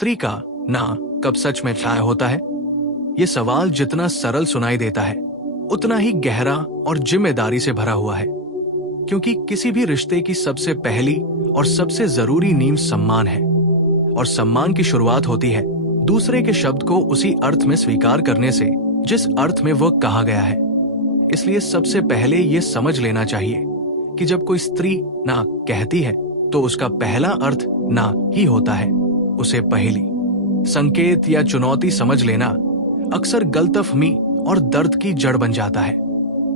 स्त्री का ना कब सच में तय होता है? ये सवाल जितना सरल सुनाई देता है उतना ही गहरा और जिम्मेदारी से भरा हुआ है, क्योंकि किसी भी रिश्ते की सबसे पहली और सबसे जरूरी नींव सम्मान है, और सम्मान की शुरुआत होती है दूसरे के शब्द को उसी अर्थ में स्वीकार करने से जिस अर्थ में वह कहा गया है। इसलिए सबसे पहले ये समझ लेना चाहिए कि जब कोई स्त्री ना कहती है तो उसका पहला अर्थ ना ही होता है। उसे पहली संकेत या चुनौती समझ लेना अक्सर गलतफहमी और दर्द की जड़ बन जाता है।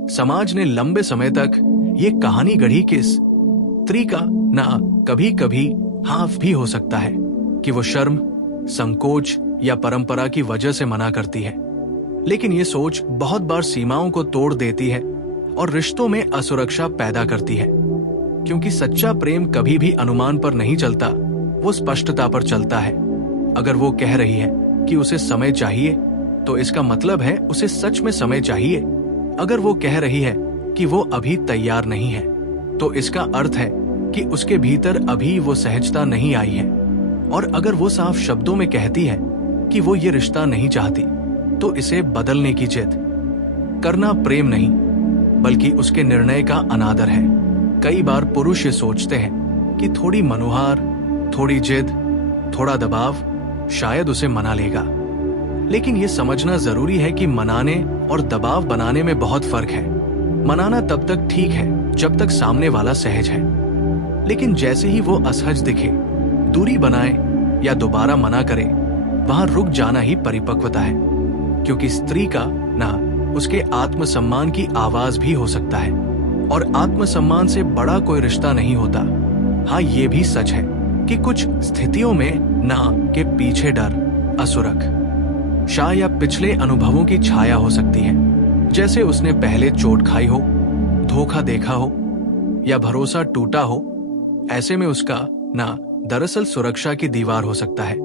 समाज ने लंबे समय तक ये कहानी गढ़ी कि स्त्री का ना कभी कभी हाफ भी हो सकता है कि वो शर्म, संकोच या परंपरा की वजह से मना करती है। लेकिन ये सोच बहुत बार सीमाओं को तोड़ देती है और रिश्तों में असुरक्षा पैदा करती है, क्योंकि सच्चा प्रेम कभी भी अनुमान पर नहीं चलता, वो स्पष्टता पर चलता है। अगर वो कह रही है कि उसे समय चाहिए तो इसका मतलब है उसे सच में समय चाहिए। अगर वो कह रही है कि वो अभी तैयार नहीं है तो इसका अर्थ है कि उसके भीतर अभी वो सहजता नहीं आई है। और अगर वो साफ शब्दों में कहती है कि वो ये रिश्ता नहीं चाहती तो इसे बदलने की जिद करना प्रेम नहीं बल्कि उसके निर्णय का अनादर है। कई बार पुरुष ये सोचते हैं कि थोड़ी मनुहार, थोड़ी जिद, थोड़ा दबाव शायद उसे मना लेगा। लेकिन ये समझना जरूरी है कि मनाने और दबाव बनाने में बहुत फर्क है। मनाना तब तक ठीक है जब तक सामने वाला सहज है, लेकिन जैसे ही वो असहज दिखे, दूरी बनाए या दोबारा मना करे, वहां रुक जाना ही परिपक्वता है। क्योंकि स्त्री का ना उसके आत्मसम्मान की आवाज भी हो सकता है, और आत्मसम्मान से बड़ा कोई रिश्ता नहीं होता। हाँ, ये भी सच है कि कुछ स्थितियों में ना के पीछे डर, असुरक शाह या पिछले अनुभवों की छाया हो सकती है, जैसे उसने पहले चोट खाई हो, धोखा देखा हो या भरोसा टूटा हो। ऐसे में उसका ना दरअसल सुरक्षा की दीवार हो सकता है,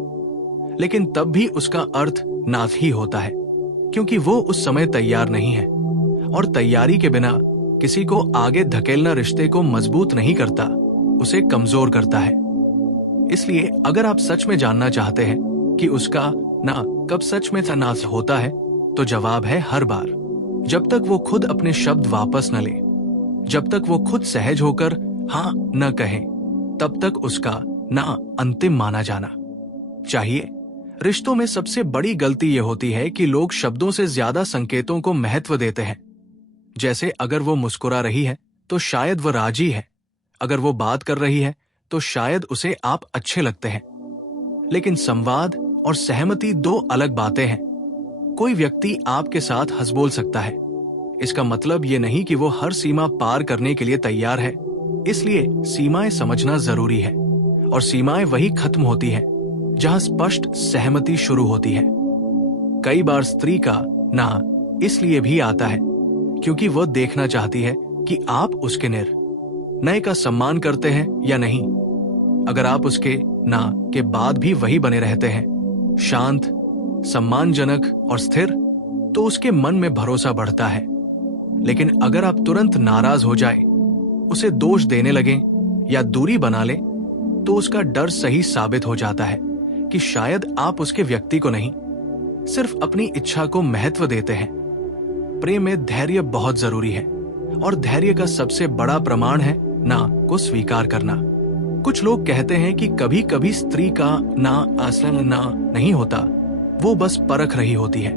लेकिन तब भी उसका अर्थ ना ही होता है, क्योंकि वो उस समय तैयार नहीं है, और तैयारी के बिना किसी को आगे धकेलना रिश्ते को मजबूत नहीं करता, उसे कमजोर करता है। इसलिए अगर आप सच में जानना चाहते हैं कि उसका ना कब सच में तनाव होता है, तो जवाब है हर बार, जब तक वो खुद अपने शब्द वापस न ले, जब तक वो खुद सहज होकर हाँ न कहे, तब तक उसका ना अंतिम माना जाना चाहिए। रिश्तों में सबसे बड़ी गलती यह होती है कि लोग शब्दों से ज्यादा संकेतों को महत्व देते हैं। जैसे अगर वो मुस्कुरा रही है तो शायद वो राजी है, अगर वो बात कर रही है तो शायद उसे आप अच्छे लगते हैं। लेकिन संवाद और सहमति दो अलग बातें हैं। कोई व्यक्ति आपके साथ हंस बोल सकता है, इसका मतलब ये नहीं कि वो हर सीमा पार करने के लिए तैयार है। इसलिए सीमाएं समझना जरूरी है, और सीमाएं वही खत्म होती हैं जहां स्पष्ट सहमति शुरू होती है। कई बार स्त्री का ना इसलिए भी आता है क्योंकि वह देखना चाहती है कि आप उसके निर्णय का सम्मान करते हैं या नहीं। अगर आप उसके ना के बाद भी वही बने रहते हैं, शांत, सम्मानजनक और स्थिर, तो उसके मन में भरोसा बढ़ता है। लेकिन अगर आप तुरंत नाराज हो जाए, उसे दोष देने लगें या दूरी बना ले, तो उसका डर सही साबित हो जाता है कि शायद आप उसके व्यक्ति को नहीं, सिर्फ अपनी इच्छा को महत्व देते हैं। प्रेम में धैर्य बहुत जरूरी है, और धैर्य का सबसे बड़ा प्रमाण है ना को स्वीकार करना। कुछ लोग कहते हैं कि कभी कभी स्त्री का ना असल ना नहीं होता, वो बस परख रही होती है।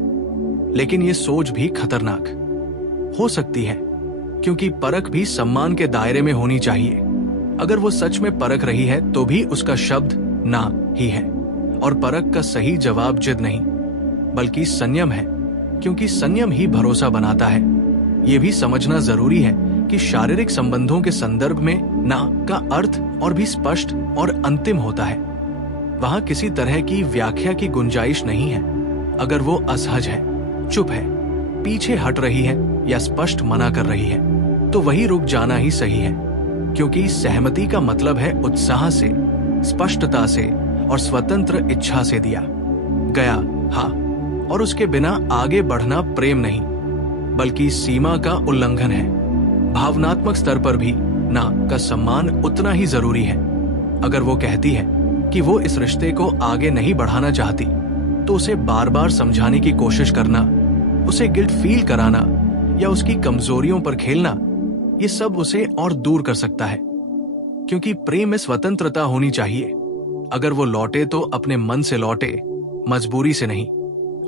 लेकिन ये सोच भी खतरनाक हो सकती है, क्योंकि परख भी सम्मान के दायरे में होनी चाहिए। अगर वो सच में परख रही है तो भी उसका शब्द ना ही है, और परख का सही जवाब जिद नहीं बल्कि संयम है, क्योंकि संयम ही भरोसा बनाता है। ये भी समझना जरूरी है कि शारीरिक संबंधों के संदर्भ में ना का अर्थ और भी स्पष्ट और अंतिम होता है। वहां किसी तरह की व्याख्या की गुंजाइश नहीं है। अगर वो असहज है, चुप है, पीछे हट रही है या स्पष्ट मना कर रही है, तो वही रुक जाना ही सही है, क्योंकि सहमति का मतलब है उत्साह से, स्पष्टता से और स्वतंत्र इच्छा से दिया गया हाँ, और उसके बिना आगे बढ़ना प्रेम नहीं बल्कि सीमा का उल्लंघन है। भावनात्मक स्तर पर भी ना का सम्मान उतना ही जरूरी है। अगर वो कहती है कि वो इस रिश्ते को आगे नहीं बढ़ाना चाहती, तो उसे बार बार समझाने की कोशिश करना, उसे गिल्ट फील कराना या उसकी कमजोरियों पर खेलना, ये सब उसे और दूर कर सकता है। क्योंकि प्रेम में स्वतंत्रता होनी चाहिए। अगर वो लौटे तो अपने मन से लौटे, मजबूरी से नहीं।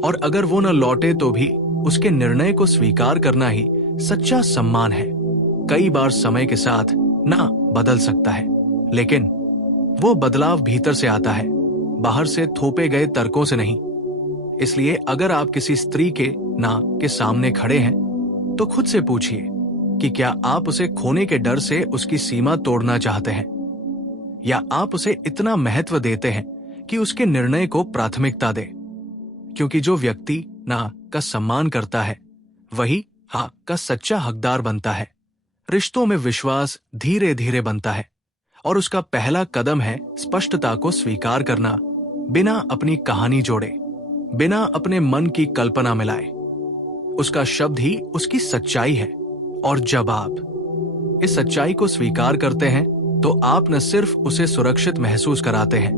और अगर वो न लौटे तो भी उसके निर्णय को स्वीकार करना ही सच्चा सम्मान है। कई बार समय के साथ ना बदल सकता है, लेकिन वो बदलाव भीतर से आता है, बाहर से थोपे गए तर्कों से नहीं। इसलिए अगर आप किसी स्त्री के ना के सामने खड़े हैं, तो खुद से पूछिए कि क्या आप उसे खोने के डर से उसकी सीमा तोड़ना चाहते हैं, या आप उसे इतना महत्व देते हैं कि उसके निर्णय को प्राथमिकता दे। क्योंकि जो व्यक्ति ना का सम्मान करता है, वही हाँ का सच्चा हकदार बनता है। रिश्तों में विश्वास धीरे धीरे बनता है, और उसका पहला कदम है स्पष्टता को स्वीकार करना, बिना अपनी कहानी जोड़े, बिना अपने मन की कल्पना मिलाए। उसका शब्द ही उसकी सच्चाई है। और जब आप इस सच्चाई को स्वीकार करते हैं, तो आप न सिर्फ उसे सुरक्षित महसूस कराते हैं,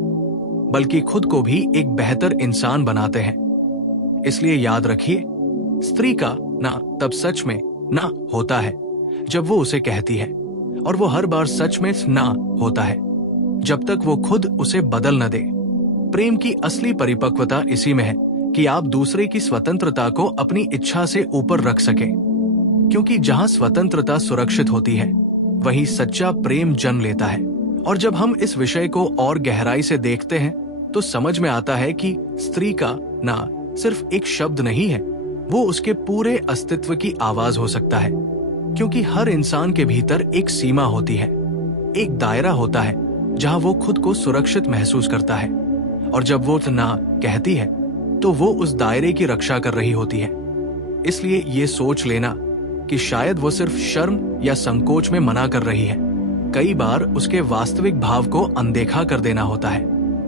बल्कि खुद को भी एक बेहतर इंसान बनाते हैं। इसलिए याद रखिए, स्त्री का ना तब सच में ना होता है जब वो उसे कहती है, और वो हर बार सच में ना होता है जब तक वो खुद उसे बदल न दे। प्रेम की असली परिपक्वता इसी में है कि आप दूसरे की स्वतंत्रता को अपनी इच्छा से ऊपर रख सके। क्योंकि जहां स्वतंत्रता सुरक्षित होती है, वहीं सच्चा प्रेम जन्म लेता है। और जब हम इस विषय को और गहराई से देखते हैं, तो समझ में आता है कि स्त्री का ना सिर्फ एक शब्द नहीं है, वो उसके पूरे अस्तित्व की आवाज हो सकता है। क्योंकि हर इंसान के भीतर एक सीमा होती है, एक दायरा होता है जहां वो खुद को सुरक्षित महसूस करता है। और जब वो ना कहती है, तो वो उस दायरे की रक्षा कर रही होती है। इसलिए ये सोच लेना कि शायद वो सिर्फ शर्म या संकोच में मना कर रही है, कई बार उसके वास्तविक भाव को अनदेखा कर देना होता है।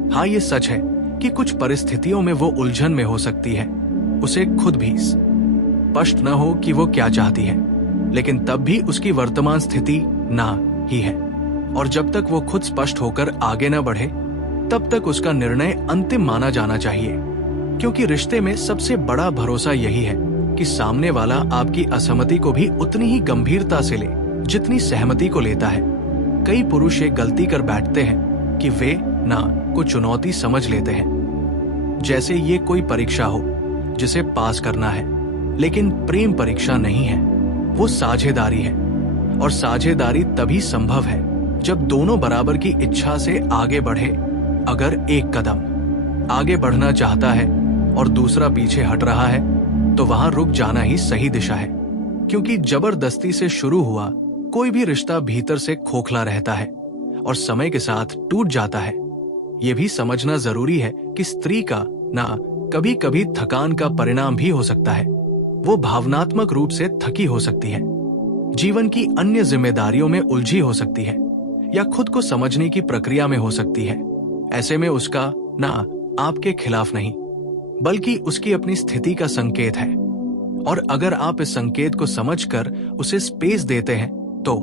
हाँ, ये सच है कि कुछ परिस्थितियों में वो उलझन में हो सकती है, उसे खुद भी स्पष्ट न हो कि वो क्या चाहती है, लेकिन तब भी उसकी वर्तमान स्थिति ना ही है। और जब तक वो खुद स्पष्ट होकर आगे न बढ़े, तब तक उसका निर्णय अंतिम माना जाना चाहिए। क्योंकि रिश्ते में सबसे बड़ा भरोसा यही है कि सामने वाला आपकी असहमति को भी उतनी ही गंभीरता से ले जितनी सहमति को लेता है। कई पुरुष एक गलती कर बैठते हैं कि वे ना को चुनौती समझ लेते हैं, जैसे ये कोई परीक्षा हो जिसे पास करना है। लेकिन प्रेम परीक्षा नहीं है, वो साझेदारी है। और साझेदारी तभी संभव है जब दोनों बराबर की इच्छा से आगे बढ़े। अगर एक कदम आगे बढ़ना चाहता है और दूसरा पीछे हट रहा है, तो वहां रुक जाना ही सही दिशा है। क्योंकि जबरदस्ती से शुरू हुआ कोई भी रिश्ता भीतर से खोखला रहता है और समय के साथ टूट जाता है। यह भी समझना जरूरी है कि स्त्री का ना कभी कभी थकान का परिणाम भी हो सकता है। वो भावनात्मक रूप से थकी हो सकती है, जीवन की अन्य जिम्मेदारियों में उलझी हो सकती है, या खुद को समझने की प्रक्रिया में हो सकती है। ऐसे में उसका ना आपके खिलाफ नहीं, बल्कि उसकी अपनी स्थिति का संकेत है। और अगर आप इस संकेत को समझकर उसे स्पेस देते हैं, तो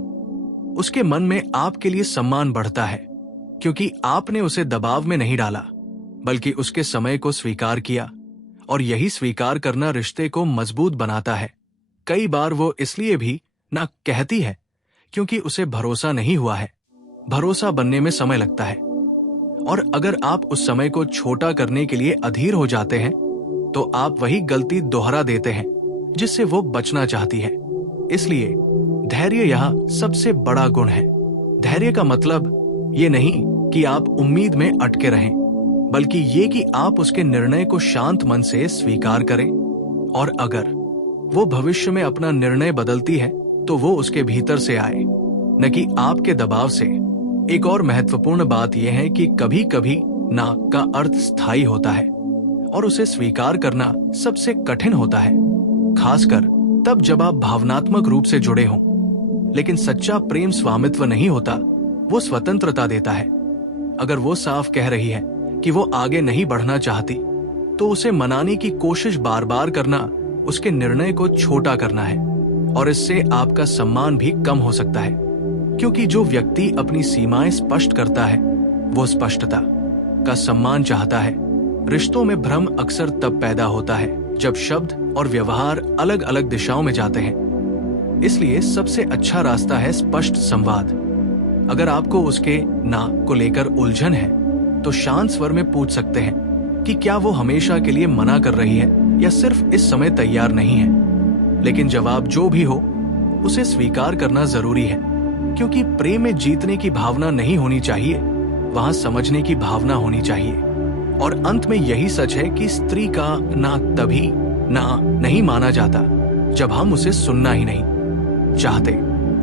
उसके मन में आपके लिए सम्मान बढ़ता है। क्योंकि आपने उसे दबाव में नहीं डाला, बल्कि उसके समय को स्वीकार किया। और यही स्वीकार करना रिश्ते को मजबूत बनाता है। कई बार वो इसलिए भी ना कहती है क्योंकि उसे भरोसा नहीं हुआ है। भरोसा बनने में समय लगता है, और अगर आप उस समय को छोटा करने के लिए अधीर हो जाते हैं, तो आप वही गलती दोहरा देते हैं जिससे वो बचना चाहती है। इसलिए धैर्य यहाँ सबसे बड़ा गुण है। धैर्य का मतलब ये नहीं कि आप उम्मीद में अटके रहें, बल्कि ये कि आप उसके निर्णय को शांत मन से स्वीकार करें। और अगर वो भविष्य में अपना निर्णय बदलती है, तो वो उसके भीतर से आए, न कि आपके दबाव से। एक और महत्वपूर्ण बात यह है कि कभी कभी ना का अर्थ स्थायी होता है, और उसे स्वीकार करना सबसे कठिन होता है, खासकर तब जब आप भावनात्मक रूप से जुड़े हों। लेकिन सच्चा प्रेम स्वामित्व नहीं होता, वो स्वतंत्रता देता है। अगर वो साफ कह रही है कि वो आगे नहीं बढ़ना चाहती, तो उसे मनाने की कोशिश बार बार करना उसके निर्णय को छोटा करना है, और इससे आपका सम्मान भी कम हो सकता है। क्योंकि जो व्यक्ति अपनी सीमाएं स्पष्ट करता है, वो स्पष्टता का सम्मान चाहता है। रिश्तों में भ्रम अक्सर तब पैदा होता है जब शब्द और व्यवहार अलग अलग दिशाओं में जाते हैं। इसलिए सबसे अच्छा रास्ता है स्पष्ट संवाद। अगर आपको उसके ना को लेकर उलझन है तो शांत स्वर में पूछ सकते हैं कि क्या वो हमेशा के लिए मना कर रही है या सिर्फ इस समय तैयार नहीं है। लेकिन जवाब जो भी हो उसे स्वीकार करना जरूरी है, क्योंकि प्रेम में जीतने की भावना नहीं होनी चाहिए, वहां समझने की भावना होनी चाहिए। और अंत में यही सच है कि स्त्री का ना तभी ना नहीं माना जाता जब हम उसे सुनना ही नहीं चाहते।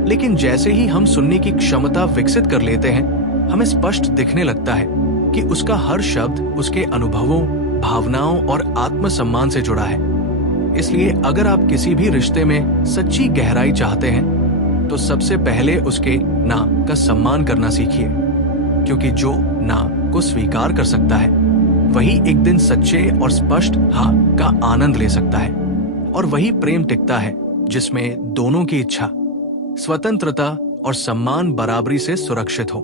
लेकिन जैसे ही हम सुनने की क्षमता विकसित कर लेते हैं, हमें स्पष्ट दिखने लगता है कि उसका हर शब्द उसके अनुभवों, भावनाओं और आत्मसम्मान से जुड़ा है। इसलिए अगर आप किसी भी रिश्ते में सच्ची गहराई चाहते हैं तो सबसे पहले उसके ना का सम्मान करना सीखिए, क्योंकि जो ना को स्वीकार कर सकता है वही एक दिन सच्चे और स्पष्ट हाँ का आनंद ले सकता है। और वही प्रेम टिकता है जिसमें दोनों की इच्छा, स्वतंत्रता और सम्मान बराबरी से सुरक्षित हो।